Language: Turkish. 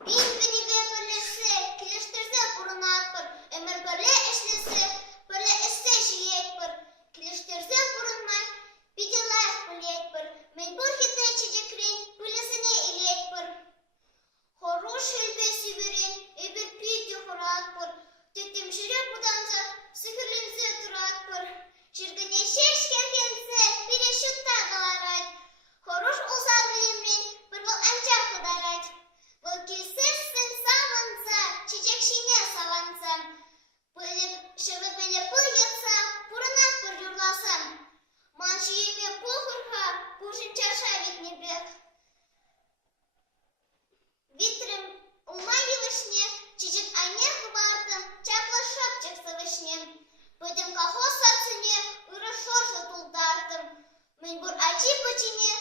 Bin binive birleşse, kiliştirse burunatpır. Ömür böyle işlese, böyle işse şiyetpır. Kiliştirse burunmaz, bidiler biletpır. Men bu hite çiçekren, bilesine iletpır. Horuş helbesi verin, ebir piti horatpır. Tetim şirek budansa, sıkırlinse turatpır. Şirgine şeş kerkense, bile şutta galarayt. Horuş uzal bilimrin, bir bol anca kıdarayt. Bol kilsizsin savansa, çiçek şine savansam. Böyle şıvı böyle bıl yatsa, burunak bir yurlasam. Manşiyime pul hırha, kuşun çarşa vitni bek. Витром умаю вишне, чичек айнер бардым, чаклы шапчык сывышнем. Пойдем колхоз сатсыне, ыры шоржы тулдардым. Мен бур ачи пычине,